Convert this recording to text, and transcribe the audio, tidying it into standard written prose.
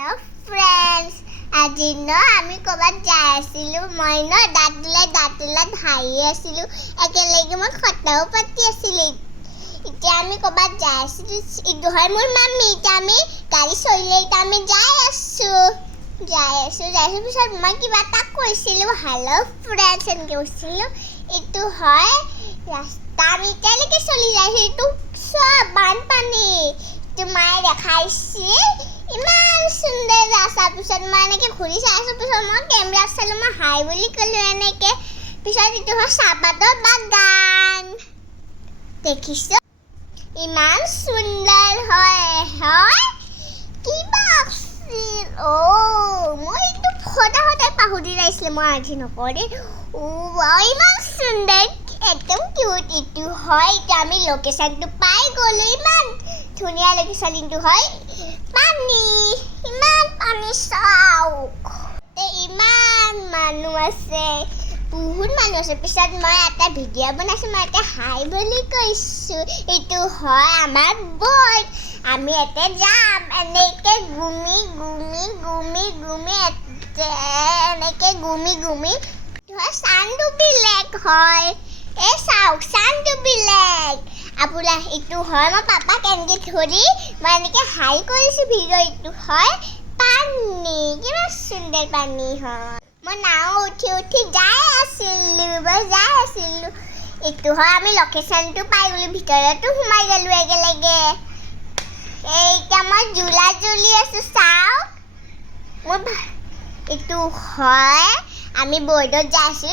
Hello friends, আজি আমি ক'বাত যাই আছিলো মই দাঁতিলাত হাঁহি আছিলো একেলগে মই খটাও পাতি আছিলো এতিয়া আমি ক'বাত যাই আছিলো ইটো হয় মোৰ মাম্মি এতিয়া আমি গাড়ী চলিলে এতিয়া আমি যাই আছো পিছত মই কিবা এটা কৈছিলো হেল্ল' ফ্ৰেণ্ডছ এনেকৈ কৈছিলো এইটো হয় ৰাস্তা আমি এতিয়ালৈকে চলি যাইছো এইটো চব বানপানী মায়ে দেখাইছিল ইমান সুন্দৰ ৰাস্তা পিছত মই এনেকৈ ঘূৰি চাইছোঁ পিছত মই কেমেৰা চালোঁ মই হাই বুলি ক'লোঁ এনেকৈ পিছত এইটো হয় চাহপাতৰ বাগান দেখিছোঁ ইমান সুন্দৰ হয় কিবা আছিল মই এইটো সদায় পাহৰি যাইছিলোঁ মই আজি নকৰে ইমান সুন্দৰ একদম কিউট এইটো হয় এতিয়া আমি লোকেশ্যনটো পাই গ'লোঁ ইমান ধুনীয়া লোকেশ্যন এইটো হয় ইমান পানী চাওক ইমান মানুহ আছে বহুত মানুহ আছে পিছত মই এটা ভিডিঅ' বনাইছোঁ মই এটা হাই বুলি কৈছোঁ এইটো হয় আমাৰ ব'ট আমি ইয়াতে যাম এনেকৈ ঘূমি চানডুবি লেক হয় এই চাওক চানডুবি লেক আপোনাৰ এইটো হয় মই পাপাক এনেকৈ ধৰি মই এনেকৈ হাই কৰিছোঁ ভিডিঅ' এইটো হয় পানী কিমান সুন্দৰ পানী হয় মই নাও উঠি যাই আছিলোঁ এইটো হয় আমি লোকেশ্যনটো পাই গ'লোঁ ভিতৰতো সোমাই গ'লোঁ একেলগে এতিয়া মই জ্বলি আছোঁ চাওক মোৰ এইটো হয় আমি বৰ্ডত যাই আছোঁ